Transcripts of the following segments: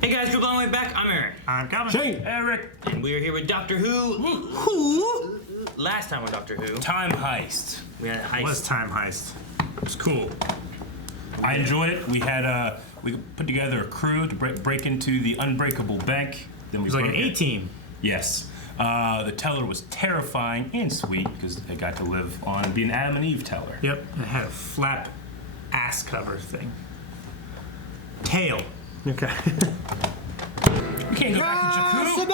Hey guys, group on the way back. I'm Eric. I'm Calvin. Shane. Eric. And we are here with Doctor Who. Who? Last time with Doctor Who. Time heist. We had a heist. It was Time Heist. It was cool. I enjoyed it. We had we put together a crew to break into the unbreakable bank. Then we It was like an broke it. A-team. Yes. The teller was terrifying and sweet because they got to live on and be an Adam and Eve teller. Yep. It had a flat ass cover thing. Tail. Okay. We can't go back to Jakku.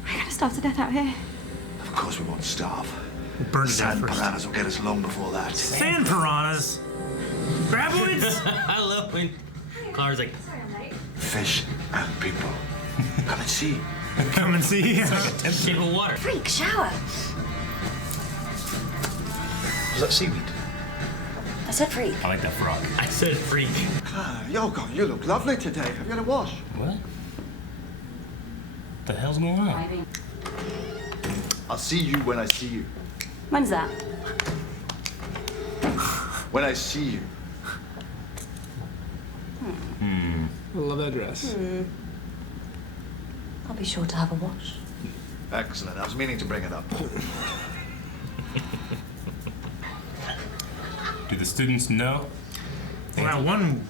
We're gonna starve to death out here. Of course we won't starve. Burn to death Sand first. piranhas will get us long before that. Sand piranhas. Graboids. I love when Clara's like, Fish and people. Come and see. Come and see. shape of water. Freak shower. Was that seaweed? I said freak. I like that frog. I said freak. Clara, Yoko, you look lovely today. Have you had a wash? What? The hell's going on? I'll see you when I see you. When's that? When I see you. I love that dress. I'll be sure to have a wash. Excellent. I was meaning to bring it up. Do the students know? Well, that one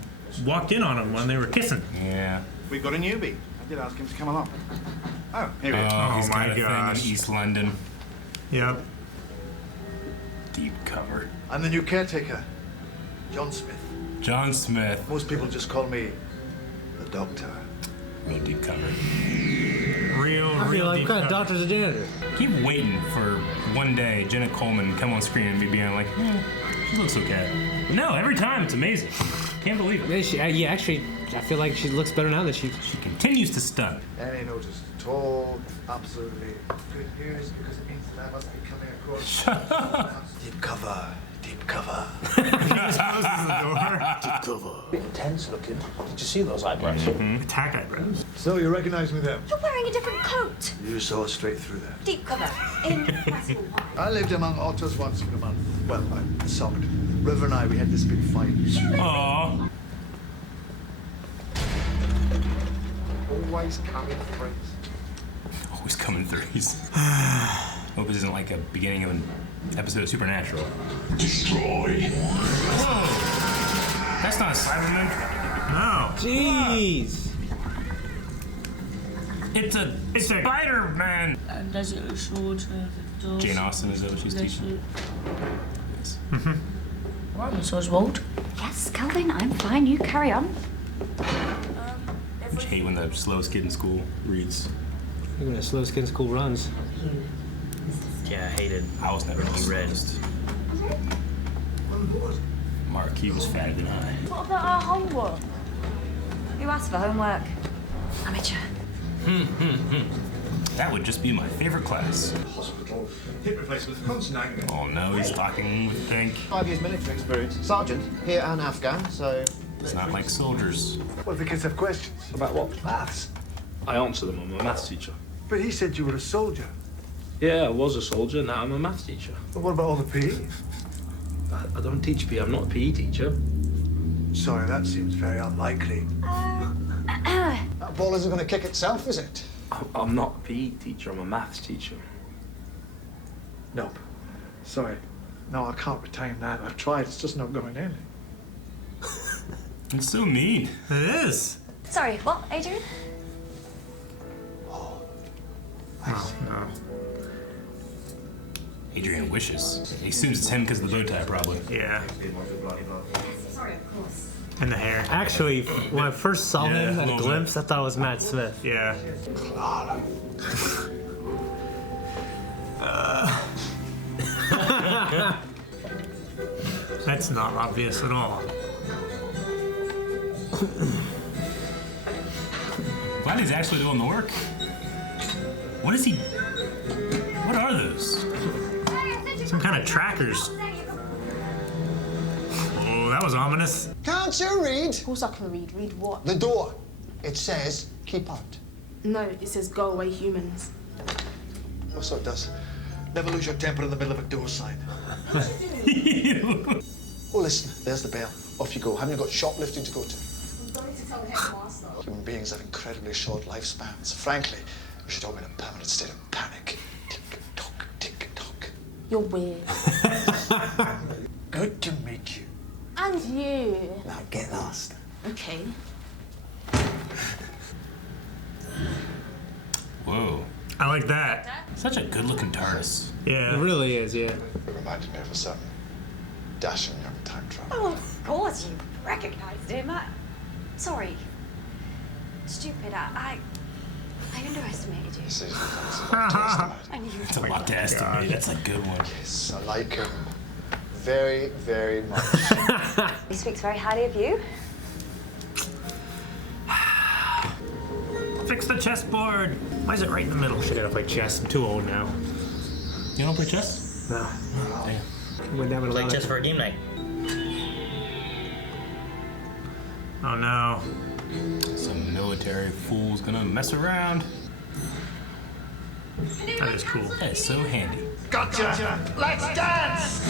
walked in on them when they were kissing. Yeah. We got a newbie. I did ask him to come along. Oh, here he is. Oh, he's my got a gosh. thing in East London. Yep. Deep cover. I'm the new caretaker, John Smith. John Smith. Most people just call me the Doctor. Real deep cover. Real I feel like deep what kind of cover. doctor's a janitor? Keep waiting for one day Jenna Coleman come on screen and be being like, she looks okay. No, every time it's amazing. Can't believe it. Yeah, actually, I feel like she looks better now than she. She continues to stun. Any notice at all? Absolutely good news because it means that I must be coming across. Deep cover. Deep cover. Closes the door. Deep cover. Bit intense looking. Did you see those eyebrows? Attack eyebrows. So you recognize me then? You're wearing a different coat. You saw straight through there. Deep cover. In classical white. I lived among otters once for a month. Well, I sobbed. River and I, we had this big fight. Aww. Always coming threes. Always coming threes. Hope this isn't like a beginning of an episode of Supernatural. Destroy. Whoa! That's not a Cyberman. No. Jeez. It's a Spider-Man. And does it look shorter? Jane Austen is that what she's teaching? Yes. Well, Miss Oswald. Yes, Calvin, I'm fine. You carry on. I hate when the slowest kid in school reads. You're gonna slow skin school runs. Yeah, I hated. I was never He read. slowest. Mark, he was fatter than I. What about our homework? Who asked for homework? Amateur. That would just be my favorite class. Hospital. Hip replacement. Constant anger. Oh no, he's talking with think. 5 years military experience. Sergeant, here and Afghan, so... It's not like soldiers. Well, the kids have questions. About what? Maths. I answer them. I'm a maths teacher. But he said you were a soldier. Yeah, I was a soldier. Now I'm a maths teacher. But what about all the PE? I don't teach PE. I'm not a PE teacher. Sorry, that seems very unlikely. That ball isn't going to kick itself, is it? I'm not a PE teacher. I'm a maths teacher. Nope. Sorry. No, I can't retain that. I've tried. It's just not going in. It's so mean. It is. Sorry, what, Adrian? Oh, no. Adrian wishes. He assumes it's him because of the bow tie, probably. Yeah. Sorry, of course. And the hair. Actually, when I first saw Yeah, him a at a little glimpse, I thought it was Matt Smith. Yeah. Clara. That's not obvious at all. Glad he's actually doing the work. What is he? What are those? Some kind of trackers. Oh, that was ominous. Can't you read? Of course I can read. Read what? The door. It says, keep out. No, it says go away, humans. Oh, so it does. Never lose your temper in the middle of a door sign. Oh, listen, there's the bell. Off you go. Haven't you got shoplifting to go to? I'm going to tell the headmaster. Human beings have incredibly short lifespans. Frankly, we should all be in a permanent state of panic. Tick-tock, tick-tock. You're weird. Good to meet you. And you. Now get lost. Okay. Whoa. I like that. Such a good-looking TARDIS. Yeah. It really is, yeah. It reminded me of a certain dashing young time traveler. Oh, of course you recognised him. Sorry. Stupid. I underestimated you. This is a lot to estimate. I knew you It's a lot to estimate. That's a good one. Yes, I like him very, very much. He speaks very highly of you. Fix the chessboard. Why is it right in the middle? Should gotta play chess. I'm too old now. You don't play chess? No. Damn. Wouldn't have it Play allowed. chess for a game night. Oh no. Some military fool's gonna mess around. That is cool. That is so handy. Gotcha! Let's dance!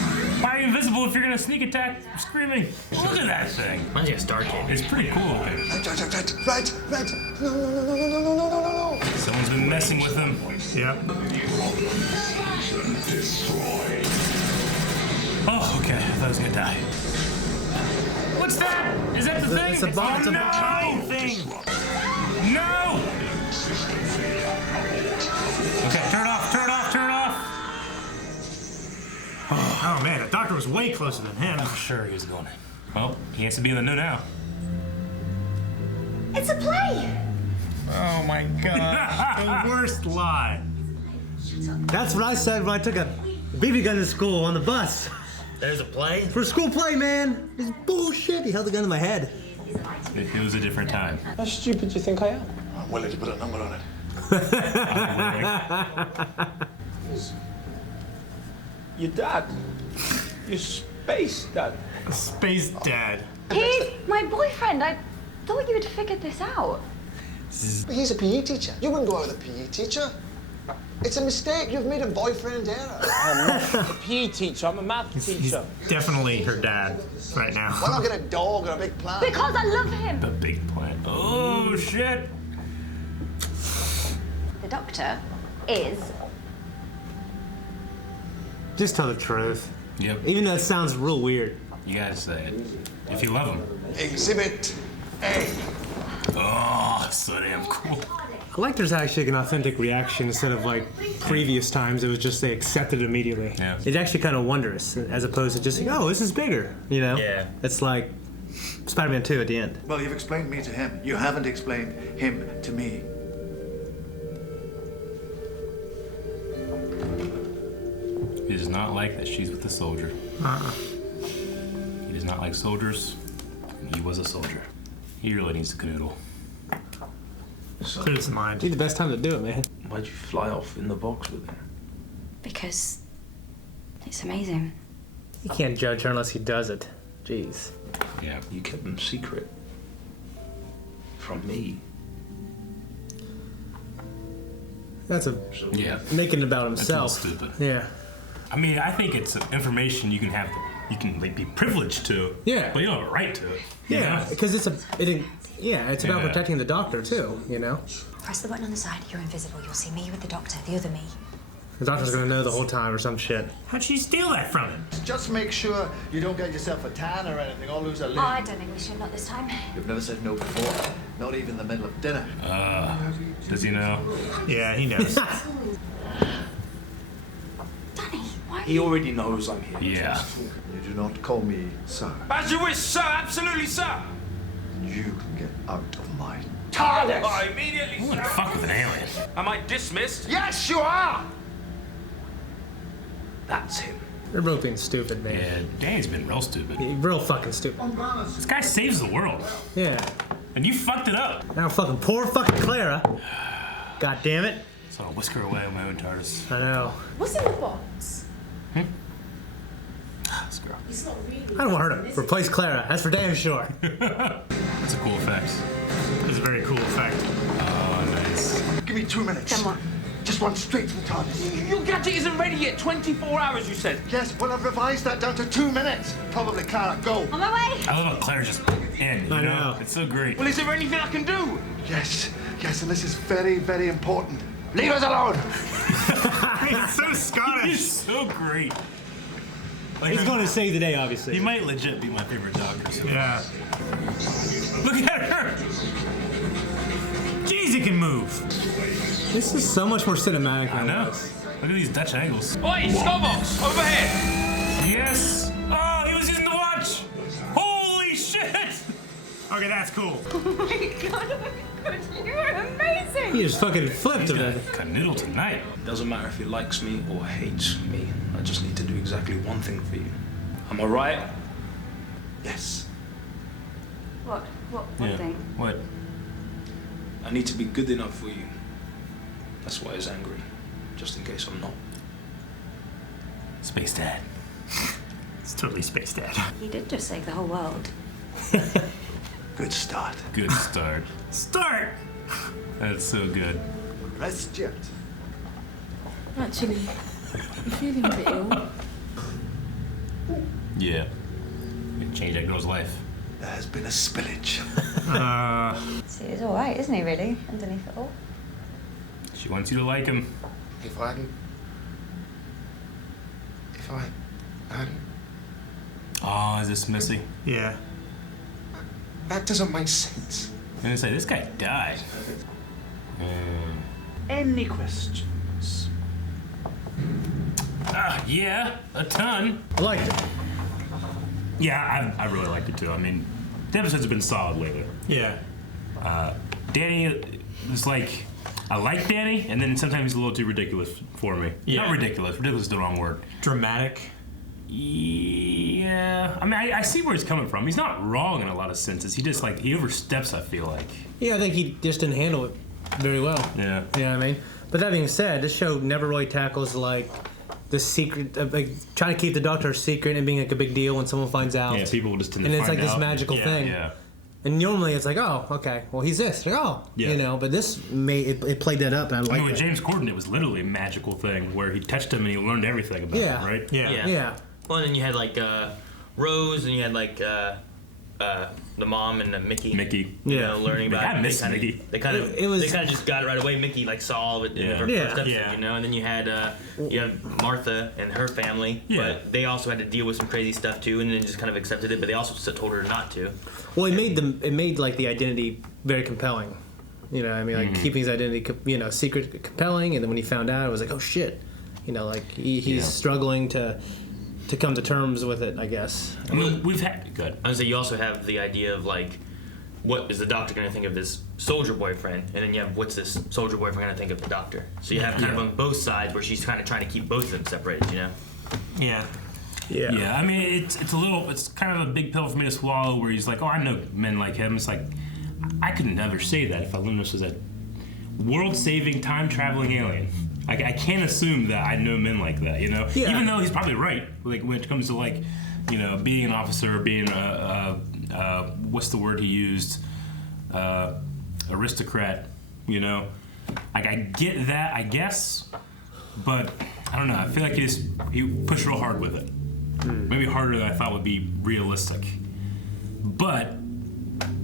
Why are you invisible if you're gonna sneak attack screaming? Look at that thing. Reminds me of Star Kid. It's pretty cool looking. Right. No. Someone's been messing with him. Yep. Oh, okay. I thought I was gonna die. What's that? Is that the thing? It's a bomb. It's a no! Thing. No! Okay, turn it off. Oh man, the doctor was way closer than him. I'm sure he was going in. Well, he has to be in the know now. It's a play. Oh my god. The worst lie. That's what I said when I took a BB gun to school on the bus. There's a play? For school play, man. It's bullshit. He held the gun to my head. It was a different time. How stupid do you think I am? I'm willing to put a number on it. Your dad. Your space dad. Space dad. He's my boyfriend. I thought you had figured this out. But he's a PE teacher. You wouldn't go out with a PE teacher. It's a mistake. You've made a boyfriend error. I'm not a PE teacher, I'm a math He's teacher. definitely her dad right now. Why not get a dog or a big plant? Because I love him. The big plant. Oh shit. The doctor is. Just tell the truth. Yep. Even though it sounds real weird. You gotta say it. If you love him. Exhibit A. Oh, so damn cool. I like there's actually an authentic reaction instead of like previous times. It was just they accepted it immediately. Yeah. It's actually kind of wondrous as opposed to just like, oh, this is bigger. You know? Yeah. It's like Spider-Man 2 at the end. Well, you've explained me to him. You haven't explained him to me. He does not like that she's with a soldier. He does not like soldiers. And he was a soldier. He really needs to canoodle. Clear his mind. Dude, the best time to do it, man. Why'd you fly off in the box with him? Because it's amazing. You can't judge her unless he does it. Jeez. Yeah. You kept them secret. From me. That's a Yeah. making it about That's a little himself. stupid. Yeah. I mean, I think it's information you can have, you can like be privileged to. Yeah. But you don't have a right to it. you Yeah, know? because it's about Yeah. protecting the doctor too, you know? Press the button on the side. You're invisible. You'll see me with the doctor, the other me. The doctor's gonna know the whole time or some shit. How'd she steal that from him? Just make sure you don't get yourself a tan or anything or lose a limb. Oh, I don't think we should, not this time. You've never said no before, not even in the middle of dinner. Does he know? Yeah, he knows. Danny, why are He already knows I'm here. Yeah. You do not call me sir. As you wish, sir. Absolutely, sir. You can get out of my... TARDIS! I immediately, I wouldn't fuck with an alien. Am I dismissed? Yes, you are! That's him. They're both being stupid, man. Yeah, Danny's been real stupid. Real fucking stupid. This guy saves the world. Yeah. And you fucked it up. Now fucking poor fucking Clara. God damn it. So I'll whisk her away on my own TARDIS. I know. What's in the box? This girl. It's not really. I don't want her to replace Clara. That's for damn sure. That's a cool effect. It's a very cool effect. Oh, nice. Give me 2 minutes. Then what? Just run straight to the TARDIS. Your gadget isn't ready yet. 24 hours, you said. Yes, well, I've revised that down to 2 minutes. Probably, Clara, go. On my way. I love how Claire's just end. You I know. It's so great. Well, is there anything I can do? Yes, and this is very, very important. Leave us alone! He's so Scottish. He's so great. Like, He's going to save the day, obviously. he might legit be my favorite doctor. So Yeah. look at her. Jeez, he can move. This is so much more cinematic I than know. this. Look at these Dutch angles. Oi, Scobox, over here! Yes. Oh, he was using the watch. Holy shit. Okay, that's cool. Oh my god, you are amazing! He just fucking flipped He's him. got a canoodle tonight. Doesn't matter if he likes me or hates me. I just need to do exactly one thing for you. Am I right? Yes. What Yeah. thing? What? I need to be good enough for you. That's why he's angry. Just in case I'm not. Space Dad. It's totally Space Dad. He did just save the whole world. Good start. Good start. Start! That's so good. Press jet. Actually, you're feeling a bit ill. Yeah. It changed that girl's life. There has been a spillage. See, he's alright, isn't he, really? Underneath it all. She wants you to like him. If I hadn't, Oh, is this Missy? Yeah. that doesn't make sense. I'm gonna say this guy died. Any questions? Yeah, a ton. I liked it. Yeah, I really liked it too. I mean, the episodes have been solid lately. Yeah. Danny is like, I like Danny, and then sometimes he's a little too ridiculous for me. Yeah. Not ridiculous. Ridiculous is the wrong word. Dramatic. Yeah. I mean, I see where he's coming from. He's not wrong in a lot of senses. He just like, he oversteps, I feel like. Yeah, I think he just didn't handle it very well. Yeah. You know what I mean? But that being said, this show never really tackles like the secret, like trying to keep the doctor a secret and being like a big deal when someone finds out. Yeah, people will just tend to And it's find like this out. magical Yeah, thing. Yeah. And normally it's like, oh, okay, well he's this, like, oh, Yeah. you know. But this it played that up, and I I mean, like with it. James Corden, it was literally a magical thing where he touched him and he learned everything about Yeah. him, right? Yeah. Yeah, Well, and then you had like Rose, and you had like the mom and the Mickey. Mickey. You Yeah. know, learning about. I miss they kinda, Mickey. They kind of It was- they kind of just got it right away. Mickey like saw all of it in Yeah. the first Yeah. episode, Yeah. you know. And then you had Martha and her family, Yeah. but they also had to deal with some crazy stuff too, and then just kind of accepted it. But they also told her not to. Well, it made like the identity very compelling. You know, I mean, like keeping his identity, secret compelling, and then when he found out, it was like, oh shit. You know, like he's Yeah. struggling to come to terms with it, I guess. I mean, we've had good. I would say you also have the idea of like, what is the doctor going to think of this soldier boyfriend, and then you have what's this soldier boyfriend going to think of the doctor. So you have kind of on both sides where she's kind of trying to keep both of them separated, you know. Yeah. Yeah. Yeah, I mean, it's kind of a big pill for me to swallow where he's like, oh, I know men like him. It's like, I could never say that if I learned this as a world-saving, time-traveling alien. I can't assume that I know men like that, you know? Yeah. Even though he's probably right, like when it comes to like, you know, being an officer, being what's the word he used? Aristocrat, you know? Like, I get that, I guess, but I don't know. I feel like he pushed real hard with it. Maybe harder than I thought would be realistic. But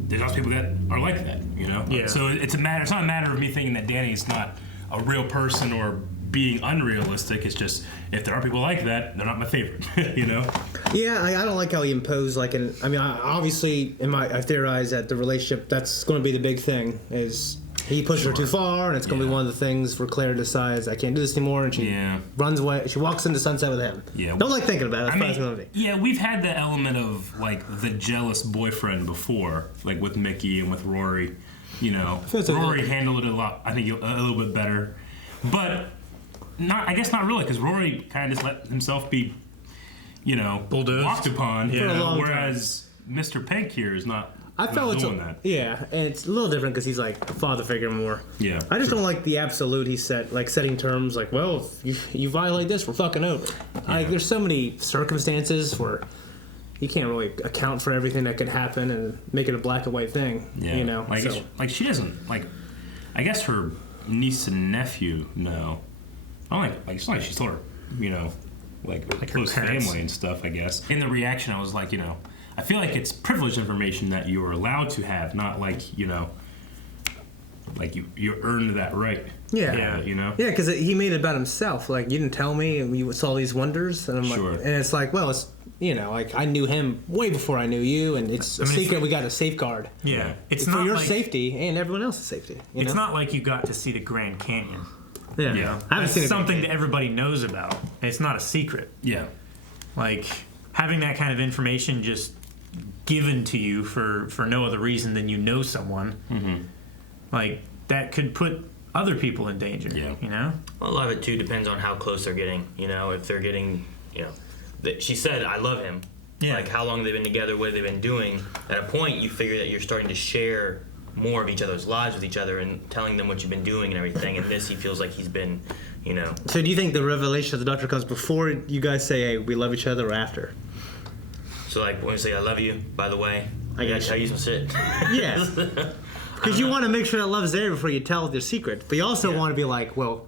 there's also people that are like that, you know? Yeah. So it's not a matter of me thinking that Danny's not a real person or being unrealistic. It's just, if there are people like that, they're not my favorite, you know? Yeah, I don't like how he imposed I obviously, I theorize that the relationship, that's going to be the big thing, is he pushes her too far, and it's going to be one of the things where Clara decides, I can't do this anymore, and she runs away, she walks into sunset with him. Yeah. Don't like thinking about it, that's probably the movie. Yeah, we've had the element of, like, the jealous boyfriend before, like with Mickey and with Rory, you know. Rory handled it a little bit better. But I guess not really, because Rory kind of just let himself be, you know, bulldozed, walked upon. For a long whereas Mr. Pink here is not. I felt it's doing that. Yeah, and it's a little different because he's like a father figure more. Yeah. I just don't like the absolute he set, like setting terms, like, well, if you violate this, we're fucking over. Like, there's so many circumstances where you can't really account for everything that could happen and make it a black and white thing. Yeah. You know, Like she doesn't like. I guess her niece and nephew know. I don't like it's not like she's told her, you know, like close parents. family and stuff. I guess in the reaction, I was like, you know, I feel like it's privileged information that you're allowed to have, not like, you know, like you earned that right. Yeah. You know? Yeah, because he made it about himself. Like, you didn't tell me, and you saw these wonders, and I'm Sure. like, and it's like, well, it's, you know, like, I knew him way before I knew you, and it's a secret we got to safeguard. Yeah. It's for not your like, safety and everyone else's safety. It's not like you got to see the Grand Canyon. Yeah. You know? I haven't seen It's it. something that everybody knows about. It's not a secret. Yeah. Like, having that kind of information just given to you for no other reason than you know someone, like, that could put other people in danger. Yeah. You know? Well, a lot of it too depends on how close they're getting. You know, if they're getting, you know, she said, "I love him." Yeah. Like how long they've been together, what they've been doing. At a point, you figure that you're starting to share more of each other's lives with each other and telling them what you've been doing and everything. And this, he feels like he's been, you know. So do you think the revelation of the Doctor comes before you guys say, hey, we love each other, or after? So like when we say, "I love you," by the way, I gotta tell you some shit. Yeah. Because you want to make sure that love's there before you tell their secret. But you also want to be like, well,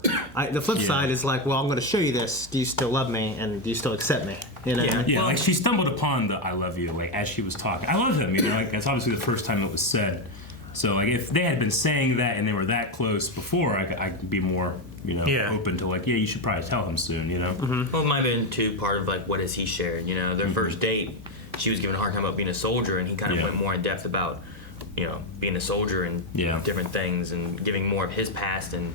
the flip side is like, well, I'm going to show you this. Do you still love me? And do you still accept me? You know? Yeah, well, like she stumbled upon the "I love you" like as she was talking. I love him, you know. Like that's obviously the first time it was said. So like if they had been saying that and they were that close before, I could be more, you know, open to like, yeah, you should probably tell him soon, you know. Well, it might have been too part of like what has he shared. You know, their first date, she was given a hard time about being a soldier, and he kind of went more in depth about, you know, being a soldier and different things, and giving more of his past and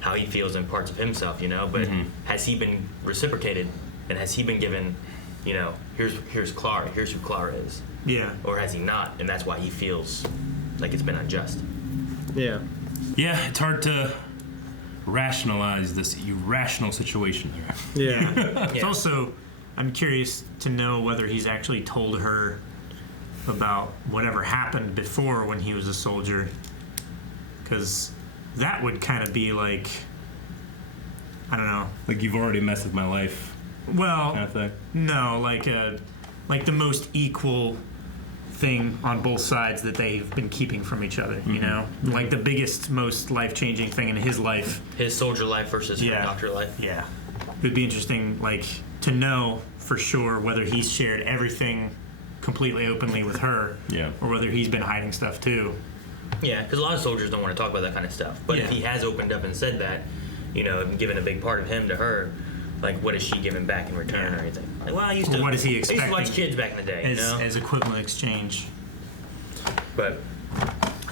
how he feels and parts of himself, you know. But has he been reciprocated, and has he been given, you know, here's Clara, here's who Clara is, or has he not, and that's why he feels like it's been unjust. Yeah. Yeah, it's hard to rationalize this irrational situation here. Yeah. It's also, I'm curious to know whether he's actually told her about whatever happened before when he was a soldier, because that would kind of be like, I don't know, like you've already messed with my life. Well, kind of thing. No, like the most equal thing on both sides that they've been keeping from each other. You know, like the biggest, most life-changing thing in his life, his soldier life versus her doctor life. Yeah, it would be interesting, like, to know for sure whether he's shared everything completely openly with her, or whether he's been hiding stuff too. Yeah, because a lot of soldiers don't want to talk about that kind of stuff. But if he has opened up and said that, you know, and given a big part of him to her, like, what is she giving back in return or anything? Like, well, I used to. What is he I used expecting? to watch kids back in the day, you know, as equivalent exchange. But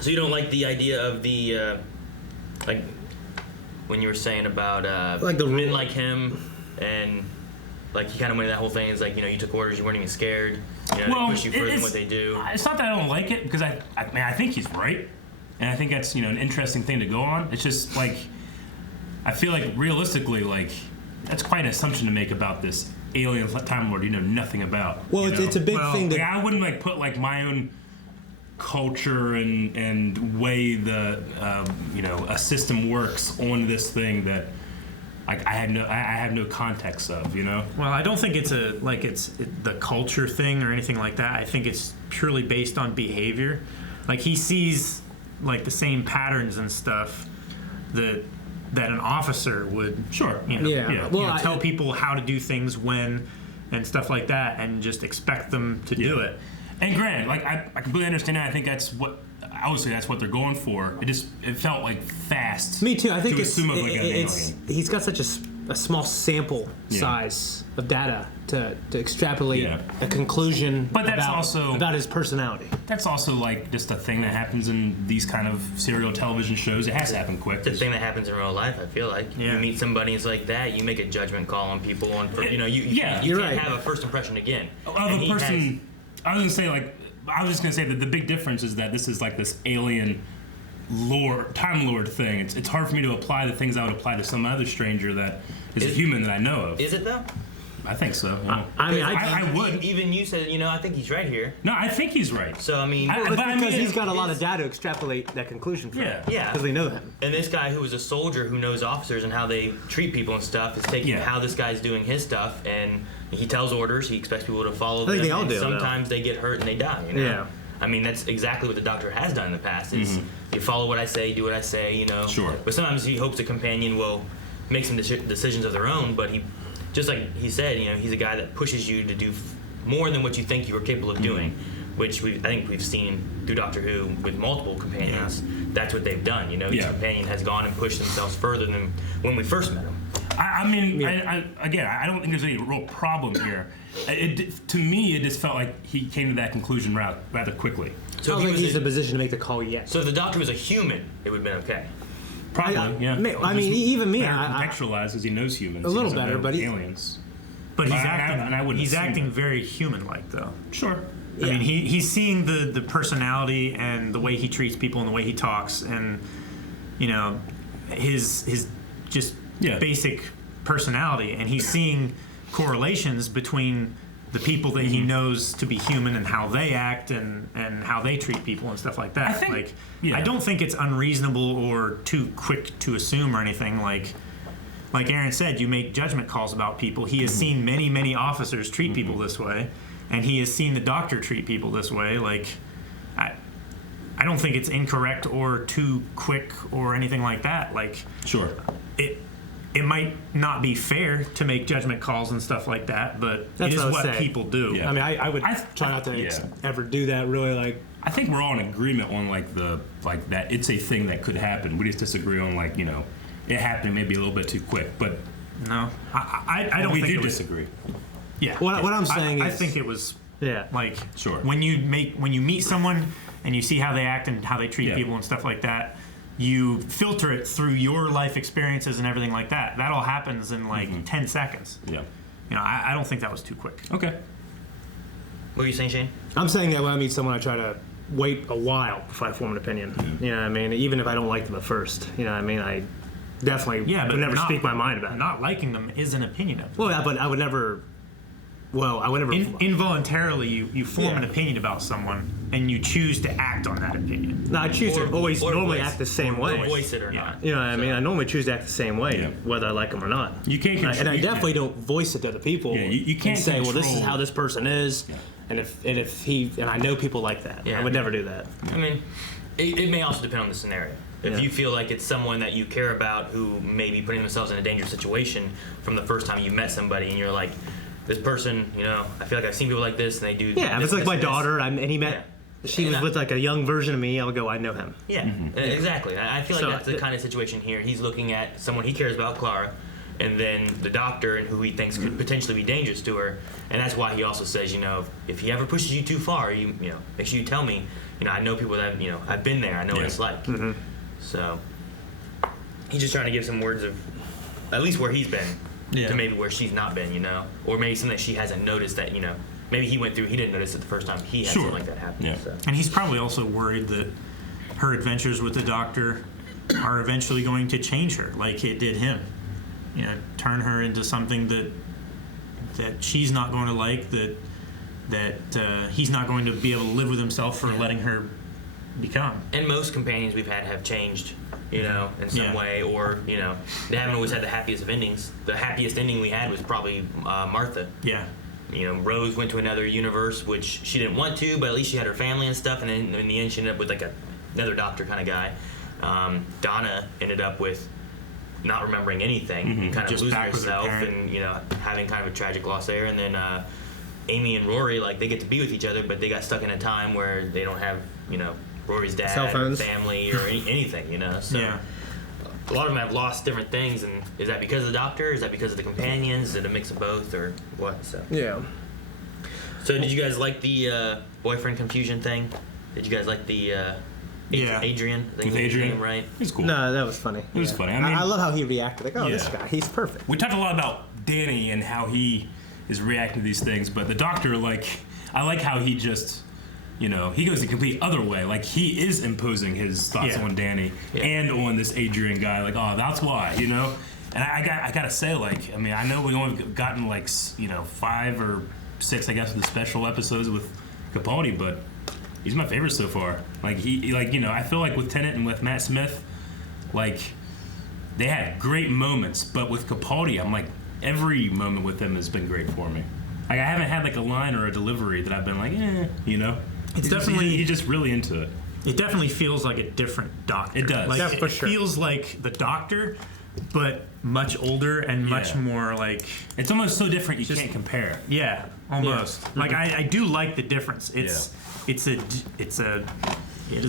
so you don't like the idea of the like when you were saying about like the men like him, and like he kind of went that whole thing. It's like, you know, you took orders, you weren't even scared. You know, they push you further than what they do. It's not that I don't like it, because I mean, I think he's right, and I think that's, you know, an interesting thing to go on. It's just like I feel like realistically, like that's quite an assumption to make about this alien Time Lord you know nothing about. Well, it's a big thing that like, I wouldn't like put like my own culture and way the you know, a system works on this thing that like I have no context of, you know. Well, I don't think it's the culture thing or anything like that. I think it's purely based on behavior. Like he sees like the same patterns and stuff that an officer would, you know, tell people how to do things when and stuff like that, and just expect them to do it. And granted, like I completely understand that. I think that's what, obviously that's what they're going for. It felt like fast. Me too. I think it's he's got such a small sample size of data to extrapolate a conclusion about his personality. That's also like just a thing that happens in these kind of serial television shows. It has to happen quick. It's a thing that happens in real life. I feel like you meet somebody, it's like that. You make a judgment call on people, you know, you can't have a first impression again. Of a person. I was just gonna say that the big difference is that this is like this alien lord, Time Lord thing. It's hard for me to apply the things I would apply to some other stranger that is a human that I know of. Is it though? I think so. Yeah. I would. Even you said, you know, I think he's right here. No, I think he's right. So I mean, because he's got a lot of data to extrapolate that conclusion from. Yeah. Because we know him. And this guy who is a soldier who knows officers and how they treat people and stuff is taking how this guy's doing his stuff, and he tells orders. He expects people to follow them. I think they all do. Sometimes they get hurt and they die. You know? Yeah. I mean, that's exactly what the Doctor has done in the past. Is you follow what I say, do what I say. You know. Sure. But sometimes he hopes a companion will make some decisions of their own. But he, just like he said, you know, he's a guy that pushes you to do more than what you think you were capable of doing, which I think we've seen through Doctor Who with multiple companions. That's what they've done. Each companion has gone and pushed themselves further than when we first met them. I mean, I don't think there's any real problem here. To me, it just felt like he came to that conclusion rather quickly. So I don't think he's in a position to make the call yet. So if the Doctor was a human, it would have been okay. Probably, yeah. I mean, even me, contextualized as he knows humans. A little better, but aliens. But he's acting very human-like, though. Sure. I mean, he's seeing the personality and the way he treats people and the way he talks, and his just basic personality, and he's seeing correlations between the people that he knows to be human and how they act and how they treat people and stuff like that. I don't think it's unreasonable or too quick to assume or anything. Like Aaron said, you make judgment calls about people. He has seen many officers treat people this way, and he has seen the Doctor treat people this way. I don't think it's incorrect or too quick or anything like that. Sure. It might not be fair to make judgment calls and stuff like that, but it is what people do. Yeah. I mean, I would try not to ever do that. Really, I think we're all in agreement on that. It's a thing that could happen. We just disagree on it happened maybe a little bit too quick. But no, I don't. We think do disagree. Yeah. What I'm saying is, I think it was. Yeah. Sure. When you meet someone and you see how they act and how they treat people and stuff like that, you filter it through your life experiences and everything like that. That all happens in 10 seconds. Yeah. I don't think that was too quick. Okay. What were you saying, Shane? I'm saying that when I meet someone, I try to wait a while before I form an opinion. You know what I mean? Even if I don't like them at first. You know what I mean? I definitely would never speak my mind about it. Not liking them is an opinion. Well, yeah, but I would never... involuntarily, you form an opinion about someone, and you choose to act on that opinion. No, I choose to always normally act the same way. Or voice it or not. You know what I mean? I normally choose to act the same way, whether I like them or not. You can't control. And I definitely don't voice it to other people. Yeah, you can't say, control. well, this is how this person is, and I know people like that. I would never do that. I mean, it may also depend on the scenario. If you feel like it's someone that you care about who may be putting themselves in a dangerous situation from the first time you met somebody, and you're like, this person, I feel like I've seen people like this, and they do. Yeah, if it's like my daughter, and he met. She was with a young version of me. I would go, I know him. Yeah, exactly. I feel like that's the kind of situation here. He's looking at someone he cares about, Clara, and then the Doctor, and who he thinks could potentially be dangerous to her. And that's why he also says, if he ever pushes you too far, make sure you tell me. I know people that I've been there. I know what it's like. Mm-hmm. So he's just trying to give some words of at least where he's been. To maybe where she's not been, or maybe something that she hasn't noticed that, maybe he didn't notice it the first time he had something like that happen. Yeah. So. And he's probably also worried that her adventures with the Doctor are eventually going to change her, like it did him. Turn her into something that she's not going to like, that he's not going to be able to live with himself for letting her become. And most companions we've had have changed. In some way, or they haven't always had the happiest of endings. The happiest ending we had was probably Martha. Yeah. Rose went to another universe, which she didn't want to, but at least she had her family and stuff. And then in the end, she ended up with another Doctor kind of guy. Donna ended up with not remembering anything and kind of just losing herself, and having kind of a tragic loss there. And then Amy and Rory, they get to be with each other, but they got stuck in a time where they don't have Rory's dad, cell phones, or family, or anything, So a lot of them have lost different things, and is that because of the Doctor? Is that because of the companions? Is it a mix of both, or what? So So did you guys like the boyfriend confusion thing? Did you guys like the Adrian? I think with Adrian, name, right? He's cool. No, that was funny. It was funny. I love how he reacted. This guy, he's perfect. We talked a lot about Danny and how he is reacting to these things, but the Doctor, I like how he just. He goes the complete other way. He is imposing his thoughts on Danny and on this Adrian guy. That's why, And I gotta say, I know we've only gotten 5 or 6, I guess, of the special episodes with Capaldi, but he's my favorite so far. I feel like with Tennant and with Matt Smith, they had great moments, but with Capaldi, I'm every moment with him has been great for me. I haven't had a line or a delivery that I've been It's definitely he's just really into it. It definitely feels like a different Doctor. It does. It feels like the Doctor but much older and much more like. It's almost so different you can't compare. Yeah, almost. Yeah. Like I do like the difference. It is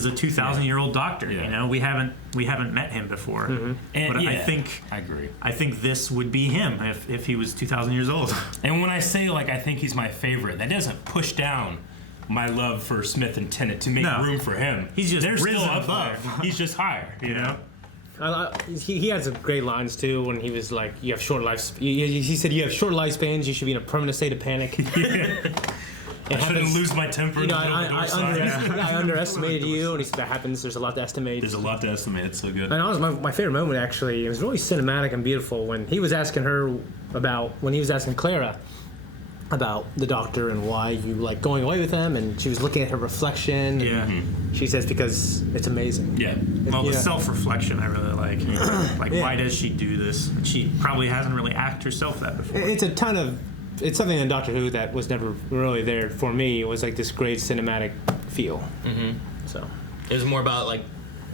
a 2,000-year-old doctor. You know, we haven't met him before, and but I think I agree. I think this would be him if he was 2,000 years old. And when I say like I think he's my favorite, that doesn't push down my love for Smith and Tennant to make room for him. He's just They're risen still above. He's just higher. You know. He had some great lines too when he was like, "You have short lives." He said, "You have short lifespans. You should be in a permanent state of panic." I shouldn't lose my temper. You know, I underestimated you, and he said that happens. There's a lot to estimate. There's a lot to estimate. It's so good. And that was my favorite moment actually. It was really cinematic and beautiful when he was asking Clara about the doctor and why you like going away with him, and she was looking at her reflection. Yeah. She says because it's amazing. Yeah. Well, the self-reflection I really like. Like, why does she do this? She probably hasn't really asked herself that before. It's something in Doctor Who that was never really there for me. It was like this great cinematic feel. So it was more about like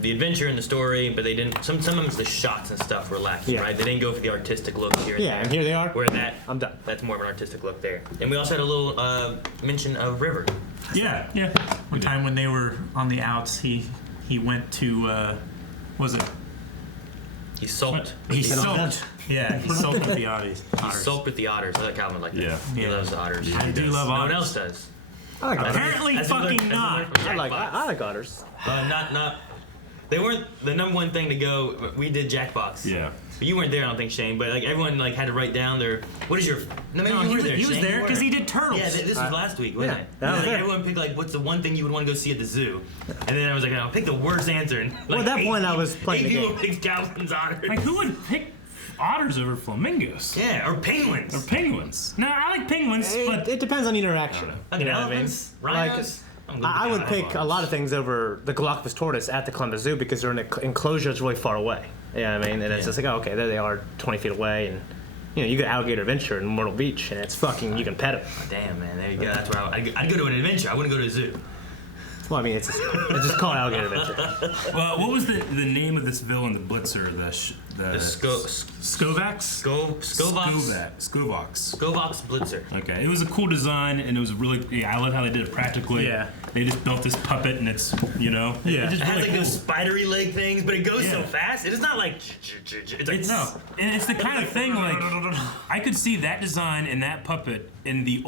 the adventure and the story, but they didn't. Sometimes the shots and stuff were lacking, right? They didn't go for the artistic look here. And here they are. Where I'm done. That's more of an artistic look there. And we also had a little mention of River. Yeah. One time when they were on the outs, he went to was it? He sulked. He sulked. Yeah, he sulked with the otters. He sulked with the otters. I like Calvin like that. Yeah. He loves the otters. I do love otters. No one else does. I like otters. Apparently fucking not. I like otters. Not. They weren't the number one thing to go. We did Jackbox. Yeah. But you weren't there, I don't think, Shane. But like everyone like had to write down their. What is your? No, maybe you were there. He was there because he did Turtles. Yeah, this was last week, wasn't it? Like, everyone picked like, what's the one thing you would want to go see at the zoo? And then I was like, I'll pick the worst answer. And, like, at that point, I was playing the game. 8 people picked Calvin's otters. Like who would pick otters over flamingos? Yeah, or penguins. No, I like penguins, but it depends on the interaction. Like elephants, rhinos. I would pick a lot of things over the Galapagos tortoise at the Columbus Zoo because they're in an enclosure that's really far away. Yeah, I mean, and it's just like, okay, there they are, 20 feet away, and you get Alligator Adventure in Myrtle Beach, and it's fucking, you can pet it. Damn, man, there you go. That's where I'd go to an adventure. I wouldn't go to a zoo. Well, I mean, it's just called Alligator Adventure. Well, what was the name of this villain, the Blitzer, the Skovax? Skovax Blitzer. Okay, it was a cool design, and it was really. I love how they did it practically. Yeah. They just built this puppet, and it's It has like those spidery leg things, but it goes so fast. It is not like. It's like and it's the kind of thing like I could see that design and that puppet in the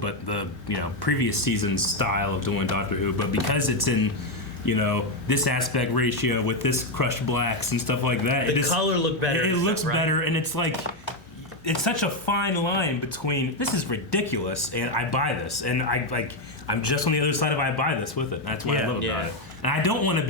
but the previous season's style of doing Doctor Who, but because it's in. This aspect ratio with this crushed blacks and stuff like that. The color looked better. It looks better, and it's like it's such a fine line between this is ridiculous and I buy this, and I'm just on the other side of I buy this with it. That's what I love about it. And I don't want to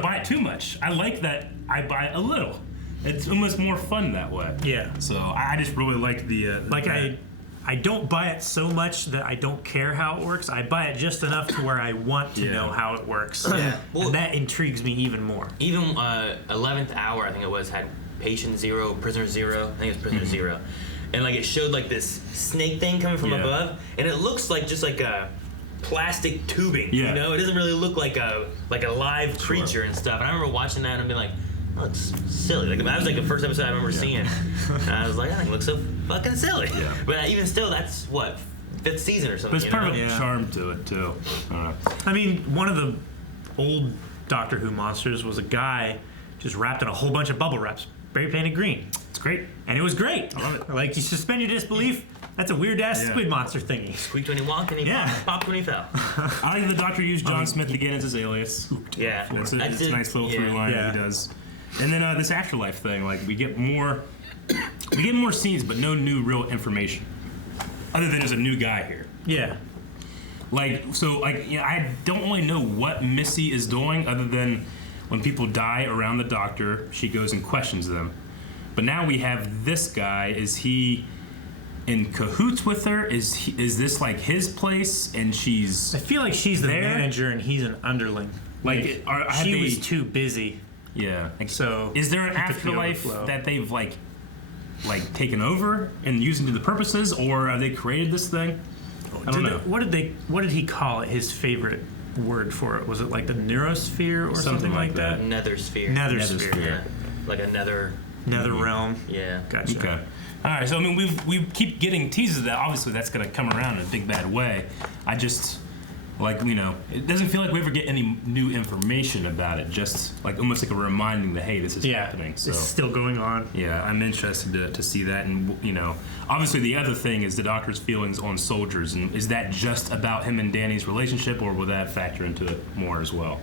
buy it too much. I like that I buy a little. It's almost more fun that way. Yeah. So I just really like the I don't buy it so much that I don't care how it works. I buy it just enough to where I want to know how it works. Yeah. Well, and that intrigues me even more. Even 11th Hour, I think it was, had Patient Zero, Prisoner Zero. I think it was Prisoner Zero. And like it showed like this snake thing coming from above, and it looks like just like a plastic tubing. It doesn't really look like a live creature and stuff. And I remember watching that and being like, oh, it's silly. Like that was like the first episode I remember seeing. And I was like, I think it looks so fucking silly. Yeah. But even still, that's what 5th season or something. But it's part of the charm to it too. I mean, one of the old Doctor Who monsters was a guy just wrapped in a whole bunch of bubble wrap, spray painted green. It's great, and it was great. I love it. Like you suspend your disbelief. That's a weird ass squid monster thingy. Squeaked when he walked and he popped when he fell. I like the Doctor used John Smith again as his alias. Yeah, it's a nice little through line that he does. And then this Afterlife thing, like we get more scenes, but no new real information, other than there's a new guy here. Yeah. I don't really know what Missy is doing, other than when people die around the Doctor, she goes and questions them. But now we have this guy. Is he in cahoots with her? Is this like his place, and she's? I feel like she's the manager and he's an underling. She was too busy. Yeah. So is there an afterlife that they've like taken over and using to the purposes, or have they created this thing? I don't know. What did he call it? His favorite word for it, was it like the neurosphere or something like that? Nethersphere. Nethersphere. like another realm. Yeah. Gotcha. Okay. All right. So I mean, we keep getting teases that obviously that's gonna come around in a big bad way. I just it doesn't feel like we ever get any new information about it. Just like almost like a reminding that hey, this is happening. So it's still going on. Yeah, I'm interested to see that, and obviously the other thing is the Doctor's feelings on soldiers, and is that just about him and Danny's relationship, or will that factor into it more as well?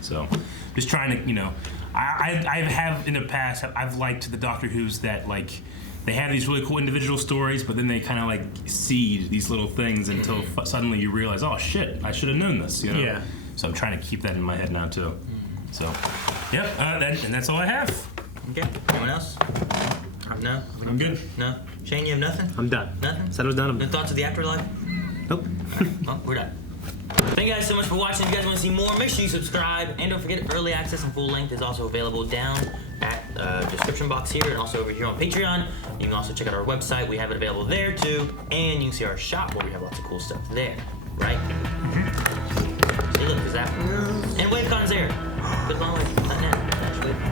So, just trying to I have in the past I've liked the Doctor Who's that like. They have these really cool individual stories, but then they kind of like seed these little things until suddenly you realize, oh shit, I should have known this. Yeah. So I'm trying to keep that in my head now too. So, yep, and that's all I have. Okay. Anyone else? No. I'm good. No. Shane, you have nothing? I'm done. Nothing. Said I was done. No thoughts of the afterlife? Nope. Well, we're done. Thank you guys so much for watching. If you guys want to see more, make sure you subscribe. And don't forget, early access and full length is also available down at the description box here and also over here on Patreon. You can also check out our website. We have it available there too. And you can see our shop where we have lots of cool stuff there. Right? See, look, is that...